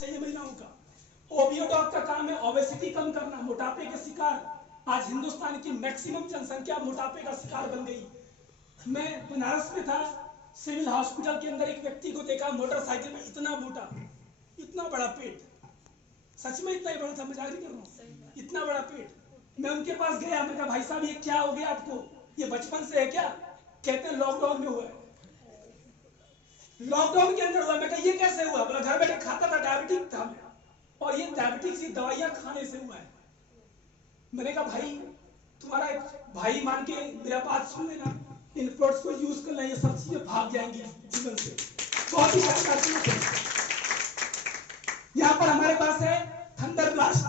चाहिए महिलाओं का। ओबियो डॉग का काम है ओबेसिटी कम करना, मोटापे के शिकार। आज हिंदुस्तान की मैक्सिमम जनसंख्या मोटापे का शिकार बन गई। मैं बनारस में था, सिविल हॉस्पिटल के अंदर एक व्यक्ति को देखा मोटरसाइकिल में, इतना मोटा, इतना बड़ा पेट, सच में इतना ही बड़ा था, मजाक नहीं कर रहा हूँ, इतना बड़ा पेट। मैं उनके पास गया, मैं कहा भाई साहब ये क्या हो गया आपको, ये बचपन से है क्या? कहते हैं लॉकडाउन में हुआ है। लॉकडाउन के अंदर हुआ। मैं कहा ये कैसे हुआ? बोला घर बैठे खाता था, डायबिटिक था मैं, और ये डायबिटिक्स की दवाइयां खाने से हुआ है। मैंने कहा भाई तुम्हारा एक भाई मान के मेरा बात सुन लेना, इन प्रोडक्ट्स को यूज करना, ये सब चीजें भाग जाएंगी जीवन से। बहुत ही शानदार चीज है। यहाँ पर हमारे पास है थंडर ब्लास्ट।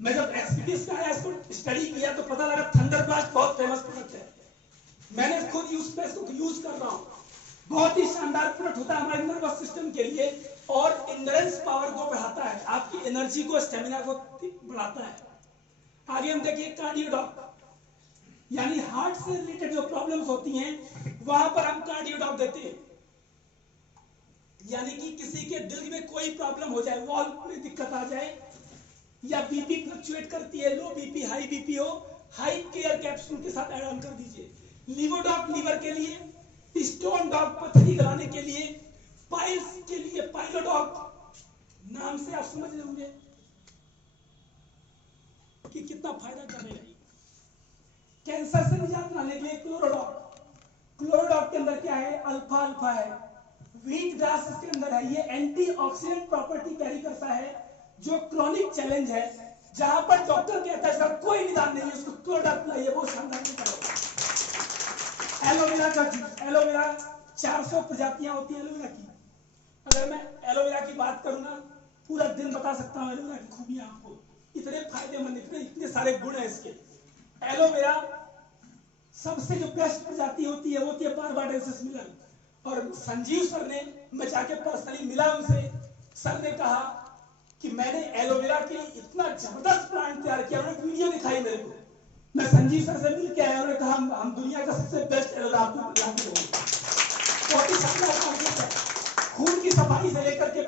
मैं जब एक्सपीडियंस में आया, इसको स्टडी किया तो पता लगा थंडर ब्लास्ट बहुत फेमस प्रोडक्ट है। मैंने खुद इसको यूज कर रहा हूँ। बहुत ही शानदार प्रोडक्ट होता है हमारे नर्वस सिस्टम के लिए, और इंड्योरेंस पावर को बढ़ाता है, आपकी एनर्जी को, स्टेमिना को बढ़ाता है। आगे हम देखिए कार्डियोडॉक, यानी हार्ट से रिलेटेड जो प्रॉब्लम्स होती हैं वहां पर हम कार्डियोडॉक देते हैं। यानी कि किसी के दिल में कोई प्रॉब्लम हो जाए, वॉल्व में दिक्कत आ जाए, या बीपी फ्लक्चुएट करती है, लो बीपी हाई बीपी हो, हाई केयर कैप्सूल के साथ ऐड ऑन कर दीजिए। लिवोडॉक लीवर के लिए, स्टोन डॉग पथरी गलाने के लिए, पाइल्स के लिए पाइलोडॉग, नाम से आप समझ रहे होंगे कि कितना फायदा करेगा। कैंसर से निजात पाने के लिए क्लोरोडॉग। क्लोरोडॉग के अंदर क्या है? अल्फा अल्फा है, व्हीट ग्रास इसके अंदर है। ये एंटीऑक्सीडेंट प्रॉपर्टी कैरी करता है, जो क्रॉनिक चैलेंज है, जहां पर डॉक्टर कहता है सर कोई निदान नहीं है, उसको क्लोरोडॉग पिलाइए, बहुत शानदार निकलेगा। एलोवेरा का जूस, एलोवेरा 400 प्रजातियां होती हैं एलोवेरा की। अगर मैं एलोवेरा की बात करूं ना, पूरा दिन बता सकता हूं एलोवेरा की खूबियां आपको, इतने फायदेमंद, इतने सारे गुण हैं इसके। एलोवेरा सबसे जो बेस्ट प्रजाति होती है वो होती है बारबाडेंसिस मिलर। और संजीव सर ने, मैं जाके पर्सनली मिला उनसे, सर ने कहा कि मैंने एलोवेरा के लिए इतना जबरदस्त प्लांट तैयार किया, उन्होंने वीडियो दिखाई मेरे को। मैं संजीव सर से मिल के आया, उन्होंने कहा हम दुनिया का सबसे बेस्ट एलोवेरा आपको लागू होगा। बहुत ही शानदार प्रोजेक्ट है। खून की सफाई से लेकर के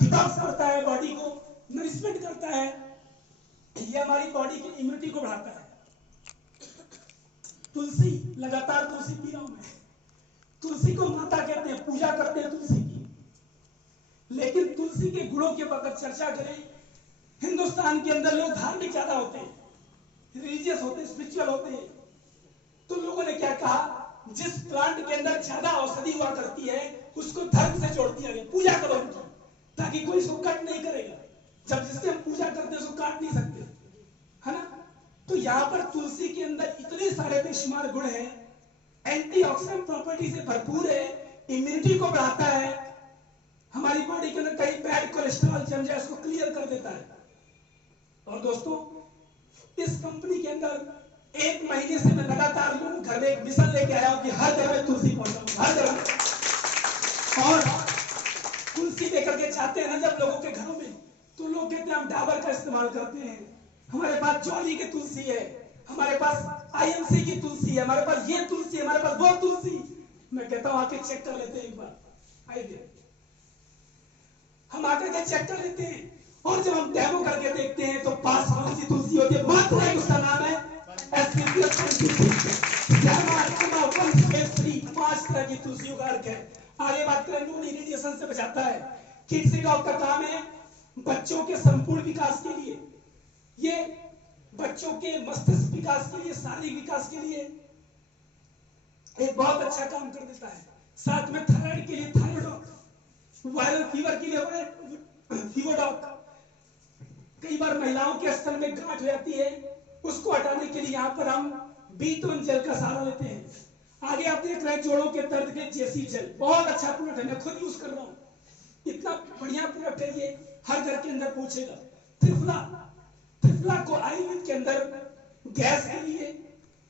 डिटॉक्स करता है, बॉडी को नरिशमेंट करता है, ये हमारी बॉडी की इम्यूनिटी को बढ़ाता है। तुलसी, लगातार तुलसी पी रहा हूं मैं। तुलसी को माता कहते हैं, पूजा करते हैं तुलसी की। लेकिन तुलसी के गुणों के अगर चर्चा करें, हिंदुस्तान के अंदर लोग धार्मिक ज्यादा होते हैं, रिलीजियस होते हैं, स्पिरिचुअल होते हैं। तो लोगों ने क्या कहा, जिस प्लांट के अंदर ज्यादा औषधि हुआ करती है उसको धर्म से जोड़ दिया गया, पूजा करो उनकी, ताकि कोई इसको कट नहीं करेगा। जब जिससे हम पूजा करते हैं उसको काट नहीं सकते, है ना? तो यहाँ पर तुलसी के अंदर इतने सारे बेशुमार गुण हैं, एंटीऑक्सीडेंट प्रॉपर्टी से भरपूर है, इम्यूनिटी को बढ़ाता है, हमारी बॉडी के अंदर कई बैड कोलेस्ट्रॉल जम जाए उसको क्लियर कर देता है। और दोस्तों इस कंपनी के अंदर 1 महीने से मैं लगातार लोगों घर में एक मिशन लेके आया हूं कि हर घर में तुलसी पहुंचाऊं, हर घर में। और तुलसी लेकर के जाते हैं ना जब लोगों के घरों में, तो लोग कहते हैं हम डाबर का इस्तेमाल करते हैं, हमारे पास जॉली की तुलसी है, हमारे पास आईएमसी की तुलसी है, हमारे पास ये तुलसी है, हमारे पास वो तुलसी। मैं कहता हूं आके चेक कर लेते हैं एक बार, आइए हम आकर के चेक कर लेते हैं। और जब हम डेमो करके देखते हैं तो पास कौन सी तुलसी होती है, मात्र है, उसका नाम है एस्क्लेपियस तुलसी। 5 तरह की तुलसियों का अर्क है। आगे बात करें, नॉन इरिडिएशन से बचाता है। किडनी डॉग का काम है बच्चों के संपूर्ण विकास के लिए, ये बच्चों के मस्तिष्क विकास के लिए, शारीरिक विकास के लिए एक बहुत अच्छा काम कर देता है। साथ में थायराइड के लिए थायरोडॉक, वायरल फीवर के लिए फीवरडॉक। कई बार महिलाओं के स्तन में गांठ हो जाती है, उसको हटाने के लिए यहाँ पर हम B12 जेल का सहारा लेते हैं। आगे आप देख रहे हैं जोड़ों के दर्द के जेसी जेल, बहुत अच्छा प्रोडक्ट है, मैं खुद यूज कर रहा हूँ, इतना बढ़िया प्रोडक्ट है, ये हर घर के अंदर पहुंचेगा। त्रिफला, त्रिफला को आयुर्वेद के अंदर गैस के लिए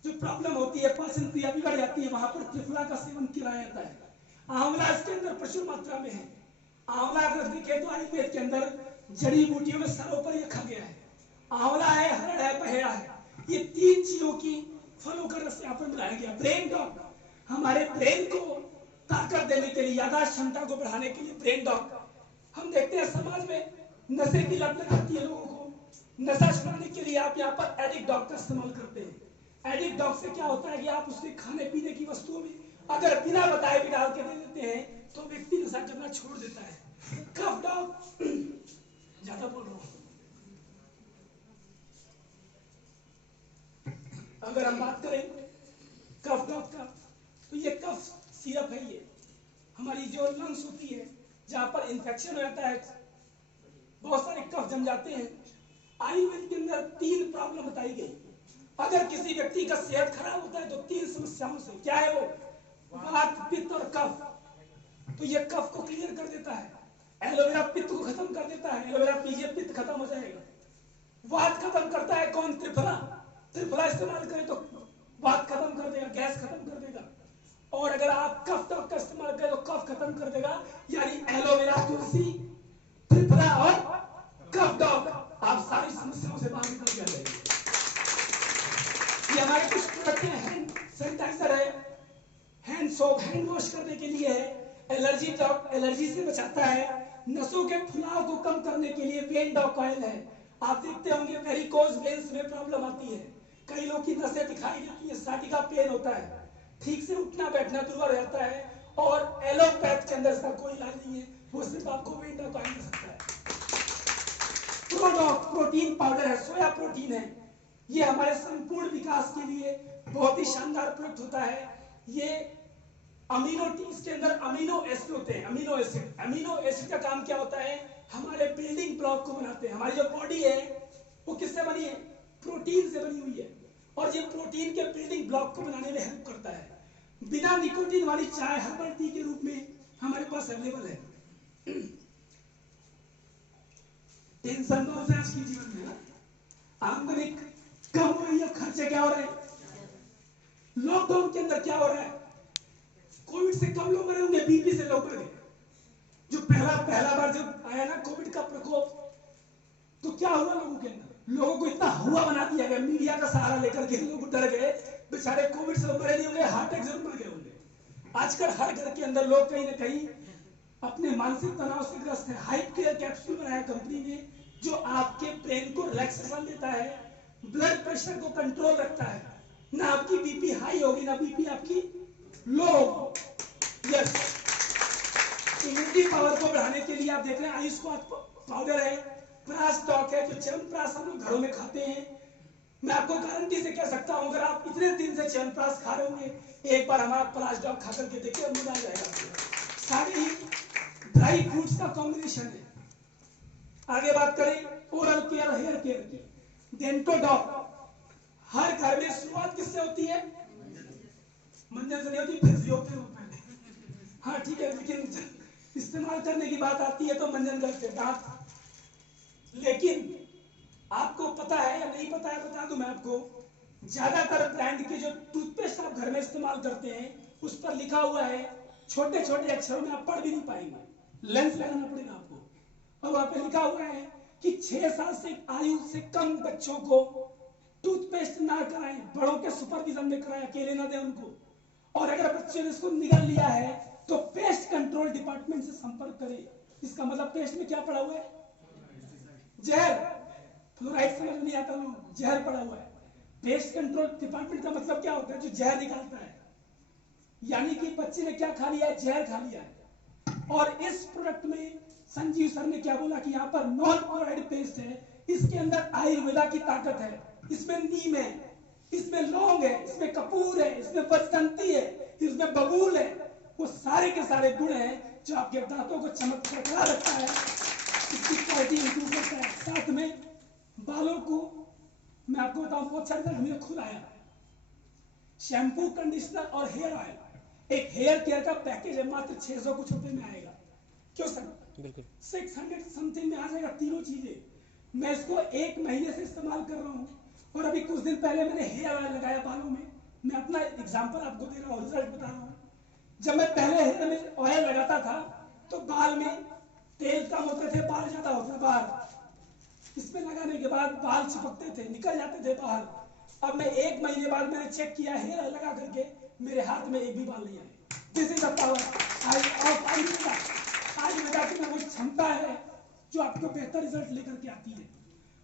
जो प्रॉब्लम होती है, पाचन क्रिया बिगड़ जाती है, वहां पर त्रिफला का सेवन किया जाता है। आंवला इसके अंदर प्रचुर मात्रा में है। आंवला अगर देखें तो आयुर्वेद के अंदर जड़ी बूटियों में सर्वोपरि रखा गया है। आंवला है, हरड़ है, पहेड़ा है, ये 3 चीजों की फलों का रस यहाँ पर मिलाया गया। ब्रेन डॉग, हमारे ब्रेन को ताकत देने के लिए, यादाश्त क्षमता को बढ़ाने के लिए ब्रेन डॉग। हम देखते हैं समाज में नशे की लत लगाती है लोगों को। नशा छुड़ाने के लिए आप यहाँ पर एडिक्ट डॉग का इस्तेमाल करते हैं। एडिक्ट डॉग से क्या होता है कि आप उसके खाने पीने की वस्तुओं में अगर बिना बताए भी डाल के दे देते हैं तो व्यक्ति नशा करना छोड़ देता है। कफ डॉग, ज्यादा बोल रहा हूं। अगर हम बात करें कफ डॉग का, तो ये कफ सिरप है। ये हमारी जो लंग्स होती है, जहां पर इंफेक्शन हो जाता है, बहुत सारे कफ जम जाते हैं। आयुर्वेद के अंदर 3 प्रॉब्लम बताई गई। अगर किसी व्यक्ति का सेहत खराब होता है तो 3 समस्याओं से, क्या है वो? वात, पित्त और कफ। तो ये कफ को क्लियर कर देता है। एलोवेरा पित्त को खत्म कर देता है। एलोवेरा पीजिए, पित्त खत्म हो जाएगा। वात खत्म करता है कौन? त्रिफला। त्रिफला इस्तेमाल करें तो वात खत्म कर देगा, गैस खत्म कर देगा। और अगर आप कफ डॉग का इस्तेमाल करें तो कफ खत्म कर देगा। यानी एलोवेरा, तुलसी, त्रिफला और कफ डॉग, आप सारी समस्याओं से बाहर निकल जाएंगे। ये हमारे कुछ प्रोडक्ट हैं। हैंड सैनिटाइजर है, हैंड सोप, हैंड वॉश करने के लिए है। एलर्जी डॉग, एलर्जी से बचाता है। नसों के फुलाव को कम करने के लिए वेन डॉग ऑयल है। आप देखते होंगे वेरिकोज वेन्स में प्रॉब्लम आती है, कई लोग की नसें दिखाई देती है, साथी का पेन होता है, ठीक से उठना बैठना दुर्बल रहता है, और एलोपैथ के अंदर इसका कोई इलाज नहीं है, वो सिर्फ आपको वेन डॉग ऑयल दे सकता है। प्रोडॉग प्रोटीन पाउडर है, सोया प्रोटीन है। ये हमारे संपूर्ण विकास के लिए बहुत ही शानदार प्रोडक्ट होता है। ये अमीनो, इसके अंदर अमीनो एसिड होते हैं। अमीनो एसिड का काम क्या होता है? हमारे बिल्डिंग ब्लॉक को बनाते हैं। हमारी जो बॉडी है वो किससे बनी है? प्रोटीन से बनी हुई है, और ये प्रोटीन के बिल्डिंग ब्लॉक को बनाने में हेल्प करता है। बिना निकोटीन वाली चाय हर्बल टी के रूप में हमारे पास अवेलेबल है। टेंशन बहुत है आज के जीवन में, आमदनी कम हो रही है, खर्चे क्या हो रहे हैं? लॉकडाउन के अंदर क्या हो रहा है? कोविड से कम लोग मरे होंगे, बीपी से लोग मर गए। जो पहला बार जब आया ना कोविड का प्रकोप, तो क्या हुआ लोगों के अंदर? लोगों को इतना हुआ बना दिया गया, मीडिया का सहारा लेकर के लोग डर गए, बेचारे कोविड से मरे नहीं होंगे, हार्ट अटैक जरूर मर गए होंगे। आजकल हर घर के अंदर लोग कहीं ना कहीं अपने मानसिक तनाव से ग्रस्त है। हाइप केयर कैप्सूल बनाया कंपनी ने, जो आपके ब्रेन को रिलैक्सेशन देता है, ब्लड प्रेशर को कंट्रोल रखता है, ना आपकी बीपी हाई होगी ना बीपी आपकी लो। यस, इम्यूनिटी पावर को बढ़ाने के लिए आप देख रहे हैं आयुष पाउडर है, प्रास टॉक है, जो च्यवनप्राश हम लोग घरों में खाते हैं। मैं आपको गारंटी से कह सकता हूं, अगर आप इतने दिन से च्यवनप्राश खा रहे होंगे, एक बार हमारा प्रास डॉग खा करके देखिए, मजा आ जाएगा। सारे ही ड्राई फ्रूट्स का कॉम्बिनेशन है। आगे बात करें ओरल केयर, हेयर केयर की, डेंटो डॉग। हर घर में शुरुआत किससे होती है? मंजन से नहीं होती, फिर से होते हैं पहले। हाँ ठीक है, लेकिन इस्तेमाल करने की बात आती है तो मंजन करते दांत। लेकिन आपको पता है या नहीं पता है, बता दूं मैं आपको, ज्यादातर ब्रांड के जो टूथपेस्ट आप घर में इस्तेमाल करते हैं उस पर लिखा हुआ है, छोटे छोटे अक्षरों में आप पढ़ भी नहीं पाएंगे, लेंस लगाना पड़ेगा आपको, और वहां पे लिखा हुआ है कि 6 साल से आयु से कम बच्चों को टूथपेस्ट ना कराएं, बड़ों के सुपरविजन में कराएं, अकेले ना दें उनको। और अगर बच्चे ने इसको निगल लिया है तो पेस्ट कंट्रोल डिपार्टमेंट से संपर्क करें। इसका मतलब पेस्ट में क्या पड़ा हुआ है? जहर। फ्लोराइड समझ नहीं आता लोग, जहर पड़ा हुआ है। पेस्ट कंट्रोल डिपार्टमेंट का मतलब क्या होता है? जो जहर निकालता है। यानी कि बच्चे ने क्या खा लिया है? जहर खा लिया है। और इस प्रोडक्ट में संजीव सर ने क्या बोला कि यहाँ पर नॉन फ्लोराइड पेस्ट है, इसके अंदर आयुर्वेदा की ताकत है, इसमें नीम है, इसमें लौंग है, इसमें कपूर है, इसमें बसंती है, इसमें बबूल है। वो सारे के सारे गुण हैं जो आपके दांतों को चमकता रखता है, इसकी क्वालिटी इंप्रूव करता है। साथ में बालों को मैं आपको बताऊं, बहुत सारे मुझे खुद आया शैम्पू, कंडीशनर और हेयर ऑयल। एक हेयर केयर का पैकेज है, मात्र 600 कुछ रुपए में आएगा। क्यों सर? बिल्कुल 600 समथिंग में आ जाएगा तीनों चीजें। मैं इसको 1 महीने से इस्तेमाल कर रहा हूँ, और अभी कुछ दिन पहले मैंने हेयर ऑयल लगाया बालों में। मैं अपना एग्जांपल आपको दे रहा हूँ, रिजल्ट बता रहा हूँ। जब मैं पहले हेयर में ऑयल लगाता था तो बाल में तेल कम होते थे, बाल ज्यादा होते बाहर। इसमें लगाने के बाद बाल चिपकते थे, निकल जाते थे बाहर। अब मैं 1 महीने बाद मैंने चेक किया, हेयर ऑयल लगा करके मेरे हाथ में एक भी बाल नहीं आए। This is the power of Ayurveda. Ayurveda की वो क्षमता है जो आपको बेहतर रिजल्ट लेकर के आती है।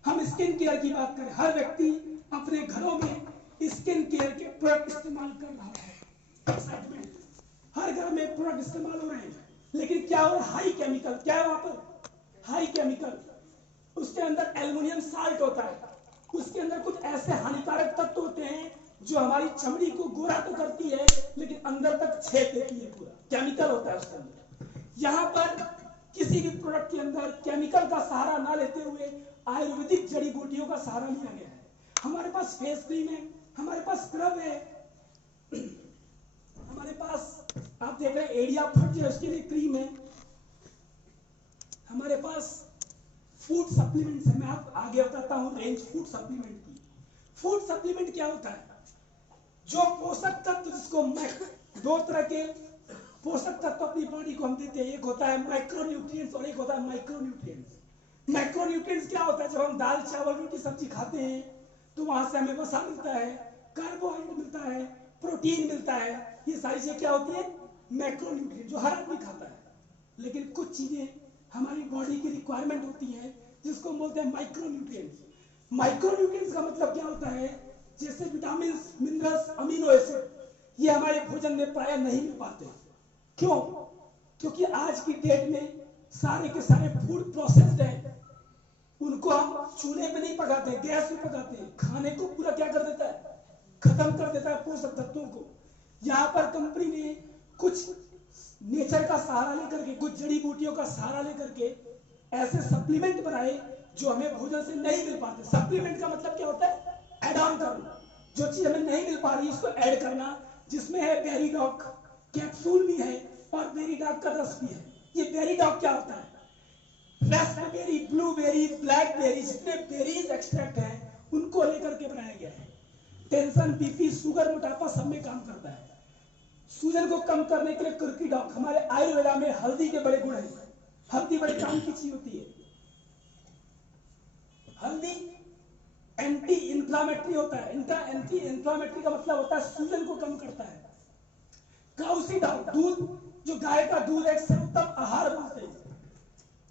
हम स्किन केयर की बात करें, हर व्यक्ति अपने घरों में स्किन केयर के प्रोडक्ट इस्तेमाल कर रहा है। हर घर में प्रोडक्ट इस्तेमाल हो रहे हैं, लेकिन क्या हो, हाई केमिकल। क्या है वहां पर? High chemical. उसके अंदर एल्युमिनियम साल्ट होता है, उसके अंदर कुछ ऐसे हानिकारक तत्व होते हैं जो हमारी चमड़ी को गोरा तो करती है लेकिन अंदर तक छेद देती है। पूरा केमिकल होता है उसके अंदर। यहाँ पर किसी भी प्रोडक्ट के अंदर केमिकल का सहारा ना लेते हुए आयुर्वेदिक जड़ी बूटियों का सहारा लिया गया है। हमारे पास फेस क्रीम है, हमारे पास स्क्रब है, हमारे पास आप देख रहे हैं एडिया फट है, उसके लिए क्रीम है, हमारे पास फूड सप्लीमेंट्स है। मैं आप आगे बताता हूं रेंज फूड सप्लीमेंट की। फूड सप्लीमेंट क्या होता है? जो पोषक तत्व, जिसको दो तरह के पोषक तत्व अपनी बॉडी को हम देते हैं, एक होता है माइक्रोन्यूट्रिएंट्स और एक होता है माइक्रोन्यूट्रिएंट्स। माइक्रोन्यूट्रिएंट्स क्या होता है? जब हम दाल चावल रोटी सब्जी खाते हैं तो वहां से हमें वसा मिलता है, कार्बोहाइड्रेट मिलता है, प्रोटीन मिलता है। ये सारी चीजें क्या होती है? मैक्रोन्यूट्रिएंट, जो हर आदमी खाता है। लेकिन कुछ चीजें हमारी बॉडी की रिक्वायरमेंट होती है जिसको बोलते हैं माइक्रोन्यूट्रिएंट्स। माइक्रोन्यूट्रिएंट्स का मतलब क्या होता है? जैसे विटामिन, मिनरल्स, अमीनो एसिड, ये हमारे भोजन में प्राय नहीं मिल पाते। क्यों? क्योंकि आज की डेट में सारे के सारे फूड प्रोसेस्ड है, उनको हम चूल्हे पे नहीं पकाते, गैस पे पकाते हैं। खाने को पूरा क्या कर देता है? खत्म कर देता है पोषक तत्वों को। यहाँ पर कंपनी ने कुछ नेचर का सहारा लेकर के, कुछ जड़ी बूटियों का सहारा लेकर के ऐसे सप्लीमेंट बनाए जो हमें भोजन से नहीं मिल पाते। सप्लीमेंट का मतलब क्या होता है? ऐड ऑन करना, जो चीज हमें नहीं मिल पा रही उसको ऐड करना, जिसमें है बेरीडॉक कैप्सूल भी है और बेरीडॉक का रस भी है। ये बेरीडॉक क्या होता है? रास्पबेरी, ब्लूबेरी, ब्लैकबेरी, जितने बेरीज एक्सट्रैक्ट हैं उनको लेकर के बनाया गया है। टेंशन, बीपी, शुगर, मोटापा सब में काम करता है। सूजन को कम करने के लिए कुर्कीडॉक, हमारे आयुर्वेदा में हल्दी के बड़े गुण हैं। हल्दी बड़ी काम की चीज होती है। हल्दी एंटी इंफ्लामेटरी होता है। एंटी इंफ्लामेटरी का मतलब होता है सूजन को कम करता है। काउसीडॉक, दूध, जो गाय का दूध एक सर्वोत्तम आहार बोलते हैं।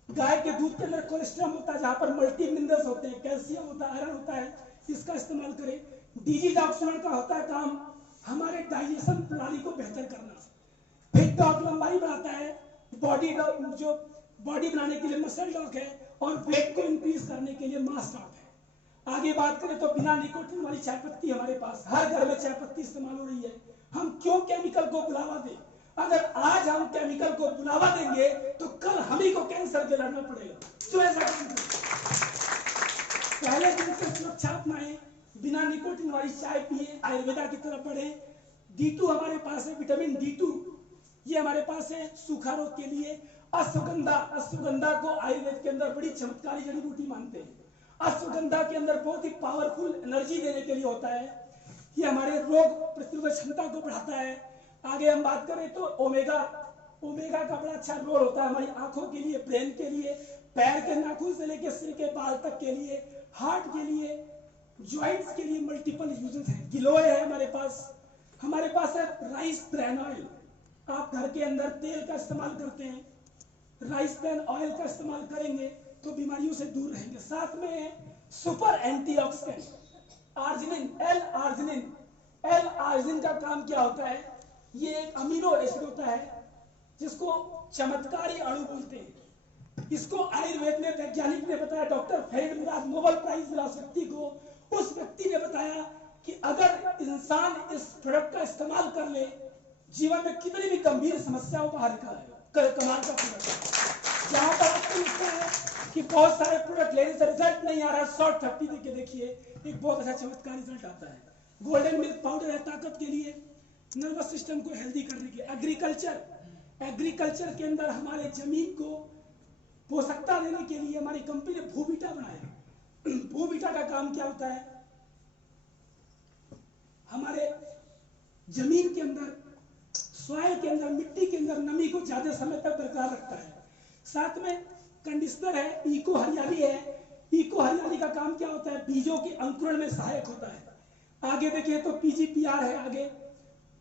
गाय के दूध के अंदर कोलेस्ट्रॉल होता है, जहां पर मल्टी मिनरल्स होते हैं, कैल्शियम होता है, आयरन होता है, इसका इस्तेमाल करें। डिजीटॉक्सिन का होता है काम हमारे डाइजेशन प्रणाली को बेहतर करना। फिट डॉग लंबाई बढ़ाता है, बॉडी डॉग जो बॉडी बनाने के लिए मसल डॉग है, और वेट को इंक्रीज करने के लिए मास डॉग है। आगे बात करें तो बिना निकोटिन वाली चाय पत्ती हमारे पास, हर घर में चाय पत्ती इस्तेमाल हो रही है। हम क्यों केमिकल को बुलावा दें? अगर आज हम केमिकल को बुलावा देंगे तो कल हम ही को कैंसर से लड़ना पड़ेगा। तो ऐसा पहले दिन से सुरक्षा अपनाएं, बिना निकोटिन वाली चाय पिए, आयुर्वेदा की तरफ बढ़े। D2 हमारे पास है, विटामिन D2 ये हमारे पास है सूखा रोग के लिए। अश्वगंधा, अश्वगंधा को आयुर्वेद के अंदर बड़ी चमत्कारी जड़ी बूटी मानते हैं। अश्वगंधा के अंदर बहुत ही पावरफुल एनर्जी देने के लिए होता है। ये हमारे रोग प्रतिरोधक क्षमता को बढ़ाता है। आगे हम बात करें तो ओमेगा, ओमेगा का बड़ा अच्छा रोल होता है हमारी आंखों के लिए, ब्रेन के लिए, पैर के नाखून से लेकर सिर के बाल तक के लिए, हार्ट के लिए, ज्वाइंट्स के लिए मल्टीपल यूजेस हैं। गिलोय है हमारे पास है राइस ब्रैन ऑयल। आप घर के अंदर तेल का इस्तेमाल करते हैं, राइस ब्रैन ऑयल का इस्तेमाल करेंगे तो बीमारियों से दूर रहेंगे। साथ में है super antioxidant arginine, L arginine. L arginine का काम क्या होता है? ये एक अमीनो एसिड होता है जिसको चमत्कारी अणु बोलते हैं। इसको आयुर्वेद में वैज्ञानिक ने बताया, डॉक्टर फेरिड मुराद, नोबेल प्राइज मिला उस व्यक्ति को। उस व्यक्ति ने बताया कि अगर इंसान इस प्रोडक्ट का इस्तेमाल कर ले, जीवन में कितनी भी गंभीर समस्याओं को हल करेगा। कमाल का प्रोडक्ट है। जहां पर आपको लगता है कि बहुत सारे प्रोडक्ट लेने से रिजल्ट नहीं आ रहा है, शॉर्ट 30 दे के देखिए, एक बहुत अच्छा चमत्कार रिजल्ट आता है। गोल्डन मिल्क पाउडर है ताकत के लिए, नर्वस सिस्टम को हेल्दी करने के। एग्रीकल्चर के अंदर हमारे जमीन को पोषकता देने के लिए हमारी कंपनी ने भूविटा बनाया। भूविटा का काम क्या होता है? हमारे जमीन के अंदर, सॉइल के अंदर, मिट्टी के अंदर नमी को ज्यादा समय तक बरकरार रखता है। साथ में कंडीशनर है, इको हरियाली है। इको हरियाली का काम क्या होता है? बीजों के अंकुरण में सहायक होता है। आगे देखिए तो PGPR है आगे,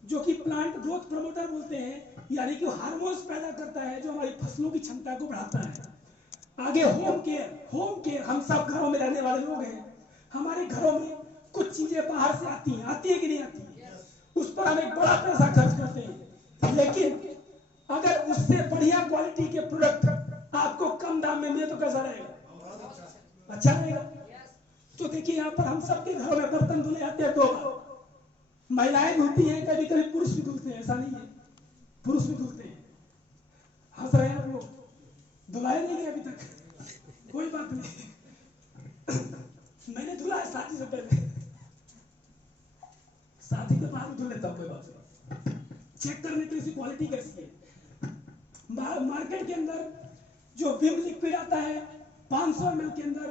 जो कि प्लांट ग्रोथ प्रमोटर बोलते हैं, यानी कि हार्मोन्स पैदा करता है जो हमारी फसलों की क्षमता को बढ़ाता है। आगे होम केयर हम सब घरों में रहने वाले लोग हैं। हमारे घरों में कुछ चीजें बाहर से आती है कि नहीं आती है, उस पर हम एक बड़ा पैसा खर्च करते हैं, लेकिन अगर उससे बढ़िया क्वालिटी के प्रोडक्ट आपको कम दाम में मिले तो कैसा रहेगा? अच्छा रहेगा। तो देखिए यहाँ पर हम सबके घरों में बर्तन धुले जाते हैं 2 बार। महिलाएं धुलती हैं, कभी कभी पुरुष भी धुलते हैं, ऐसा नहीं है, पुरुष भी धुलते हैं। हंस रहे हैं आप लोग, धुलाए नहीं गए अभी तक, कोई बात नहीं। मैंने धुला है शादी से पहले, शादी के बाद धुल लेता हूँ, कोई बात नहीं, चेक करने की इसकी क्वालिटी कैसी है। मार्केट के अंदर जो विम लिक्विड आता है 500 ml के अंदर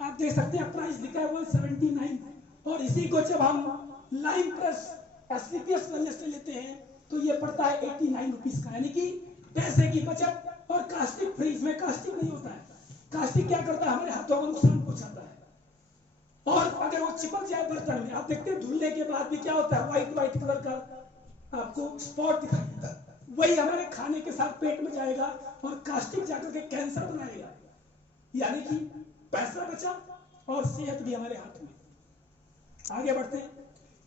आप देख सकते हैं प्राइस लिखा है 179, और इसी को जब हम लाइम प्रेस एससीपीएस वेलनेस से लेते हैं तो ये पड़ता है 89 रुपीज का, यानी कि पैसे की बचत और कास्टिक फ्री। इसमें कास्टिक नहीं होता है। कास्टिक क्या करता है? हमारे हाथों को नुकसान पहुंचाता है, और अगर वो चिपक जाए बर्तन में, आप देखते हैं धुलने के बाद भी क्या होता है, व्हाइट कलर का आपको स्पॉट दिखाई देता है, वही हमारे खाने के साथ पेट में जाएगा और कास्टिक जाकर के कैंसर बनाएगा। यानी कि पैसा बचा और सेहत भी हमारे हाथ में। आगे बढ़ते हैं।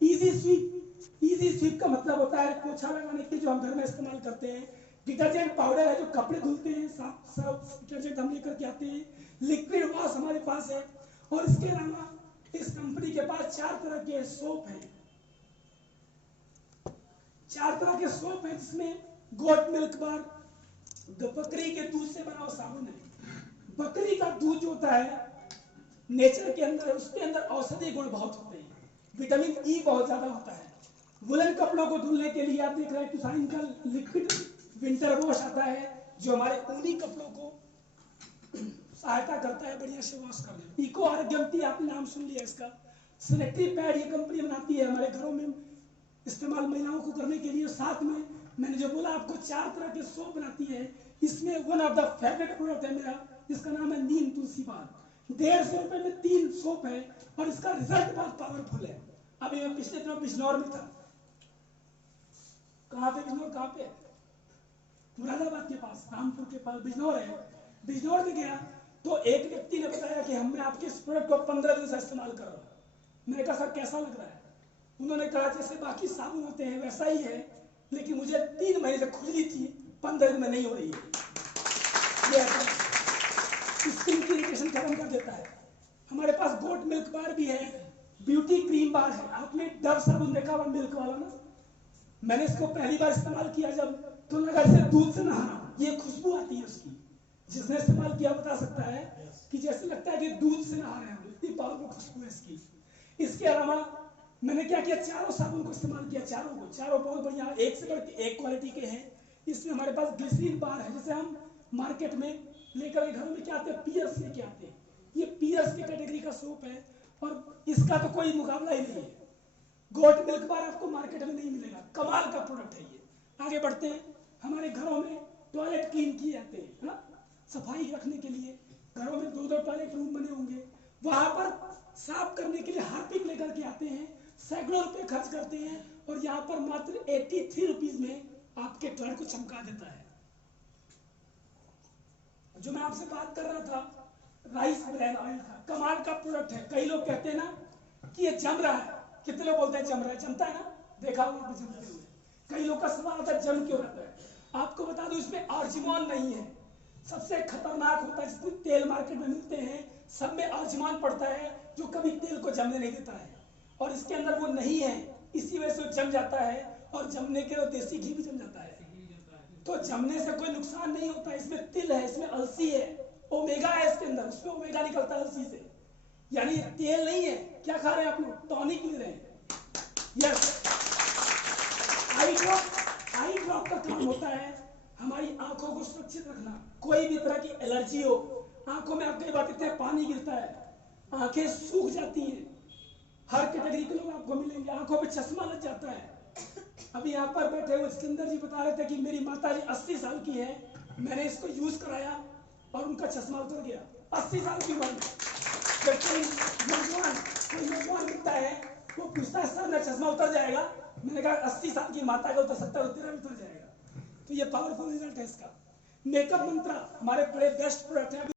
इजी स्वीप का मतलब होता है पोछा लगाने के लिए जो हम घर में इस्तेमाल करते हैं। डिटर्जेंट पाउडर है जो कपड़े धुलते हैं, साफ डिटर्जेंट हम लेकर के आते हैं। लिक्विड वॉश हमारे पास है, और इसके अलावा इस कंपनी के पास 4 तरह के सोप हैं। 4 तरह के सोप हैं, जिसमें गोट मिल्क बार, बकरी के दूध से बना हुआ साबुन है। बकरी का दूध जो होता है नेचर के अंदर, उसके अंदर औषधीय गुण बहुत होते हैं, विटामिन ई बहुत ज्यादा होता है। वुलन कपड़ों को धुलने के लिए आप देख रहे हैं कुसाइन का लिक्विड विंटर वॉश आता है, जो हमारे ऊनी कपड़ों को सहायता करता है बढ़िया से वॉश करने। इको आरोग्यमती आपने नाम सुन लिया इसका। सैनिटरी पैड ये कंपनी बनाती है हमारे घरों में इस्तेमाल महिलाओं को करने के लिए। साथ में मैंने जो बोला आपको 4 तरह के सोप बनाती है, इसमें one of the favourite product है मेरा, जिसका नाम है नीम तुलसी बात। 150 रुपए में 3 सोप है, और इसका रिजल्ट बहुत पावरफुल है। अभी मैं पिछले दिनों बिजनौर में था। कहाँ पे बिजनौर? कहाँ पे? मुरादाबाद के पास, रामपुर के पास बिजनौर है। बिजनौर में गया तो एक व्यक्ति ने बताया कि मैं आपके इस प्रोडक्ट को 15 दिन से इस्तेमाल कर रहा हूँ। मैंने कहा सर कैसा लग रहा है? उन्होंने कहा जैसे बाकी साबुन होते हैं वैसा ही है, लेकिन मुझे 3 महीने से खुजली थी, 15 दिन में नहीं हो रही है। ये स्किन की इरिटेशन खत्म कर देता है। हमारे पास गोट मिल्क बार भी है, ब्यूटी क्रीम बार है। आपने डव साबुन देखा हुआ मिल्क वाला ना? मैंने इसको पहली बार इस्तेमाल किया जब, तो लगा जैसे दूध से नहाना, ये खुशबू आती है उसकी। जिसने इस्तेमाल किया बता सकता है कि जैसे लगता है कि दूध से नहा रहे हैं, इतनी पावरफुल खुशबू है इसकी। इसके अलावा मैंने क्या किया, चारों साबुन को इस्तेमाल किया, चारों बहुत बढ़िया, एक से बढ़ के एक क्वालिटी के हैं। इसमें हमारे पास ग्लिसरीन बार है, जैसे हम मार्केट में लेकर घरों में क्या आते हैं, पियर्स लेके आते हैं। ये पियर्स की कैटेगरी का सोप है, और इसका तो कोई मुकाबला ही नहीं है। गोट मिल्क बार आपको मार्केट में नहीं मिलेगा, कमाल का प्रोडक्ट है ये। आगे बढ़ते हैं। हमारे घरों में टॉयलेट क्लीन किए जाते हैं ना, सफाई रखने के लिए घरों में 2-2 टॉयलेट रूम बने होंगे, वहां पर साफ करने के लिए हार्पिक लेकर के आते हैं, सैकड़ों रुपए खर्च करते हैं, और यहाँ पर मात्र 83 रुपीज में आपके टॉयलेट को चमका देता है। जो मैं आपसे बात कर रहा था, राइस ब्रैन ऑयल का, कमाल का प्रोडक्ट है। कई लोग कहते हैं ना कि ये जम रहा है, कितने लोग बोलते हैं जम रहा है? जमता है ना, देखा होगा जमते हुए। कई लोग का सवाल आता है जम क्यों रहता है? आपको बता दूं इसमें आर्जिमोन नहीं है, सबसे खतरनाक होता है जितने तेल मार्केट में मिलते हैं सब में आर्जिमोन पड़ता है, जो कभी तेल को जमने नहीं देता है, और इसके अंदर वो नहीं है, इसी वजह से वो जम जाता है, और जमने के देसी घी भी जम जाता है। तो जमने से कोई नुकसान नहीं होता। इसमें तिल है, इसमें अलसी है, ओमेगा है इसके अंदर, उसमें ओमेगा निकलता है अलसी से, यानी तेल नहीं है। क्या खा रहे हैं आप लोग? टॉनिक ले रहे हैं। यस, आई ड्रॉप का काम होता है हमारी आंखों को सुरक्षित रखना। कोई भी तरह की एलर्जी हो, आंखों में आप कई बार देखते हैं पानी गिरता है, आंखें सूख जाती हैं, हर कैटेगरी के लोग आपको मिलेंगे। आंखों पे चश्मा लग जाता है। अभी यहाँ पर बैठे हुए सिकंदर जी बता रहे थे कि मेरी माता जी 80 साल की है, मैंने इसको यूज कराया और उनका चश्मा उतर गया। 80 साल की उम्र में जब कोई नौजवान दिखता है वो पूछता है सर मेरा चश्मा उतर जाएगा? मैंने कहा 80 साल की माता का उतर सकता है, तेरा भी उतर जाएगा। तो ये पावरफुल रिजल्ट है इसका। मेकअप मंत्रा हमारे बड़े बेस्ट प्रोडक्ट है।